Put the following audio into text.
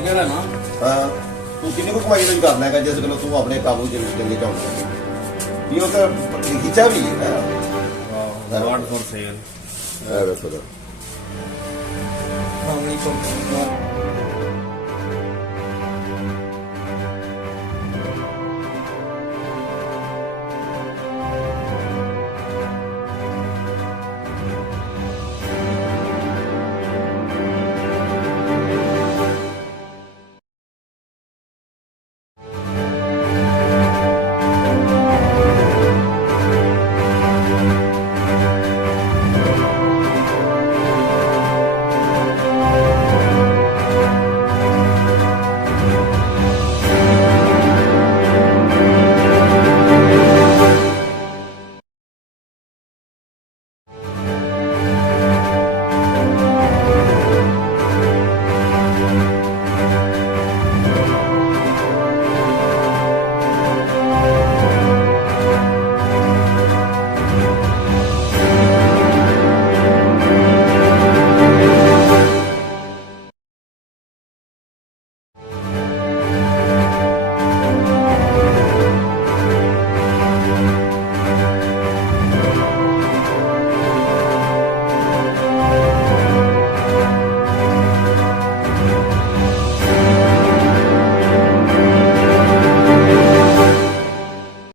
ਤੂੰ ਕਹਿ ਰਿਹਾ ਨਾ ਹਾਂ ਤੂੰ ਕਿੰਨੀ ਕੁ ਕਮਾਈ ਨਹੀਂ ਕਰਨਾ ਹੈਗਾ ਜਿਸ ਗੱਲੋਂ ਤੂੰ ਆਪਣੇ ਕਾਬੂ ਚ ਚੰਗੇ ਚਾਹੁੰਦਾ ਇਹ ਉਹ ਤਾਂ ਲਿਖਿਆ ਵੀ ਹੈ ਵਾਟ ਫॉर ਸੇਲ ਇਹ ਵੇਖੋ Assalamualaikum.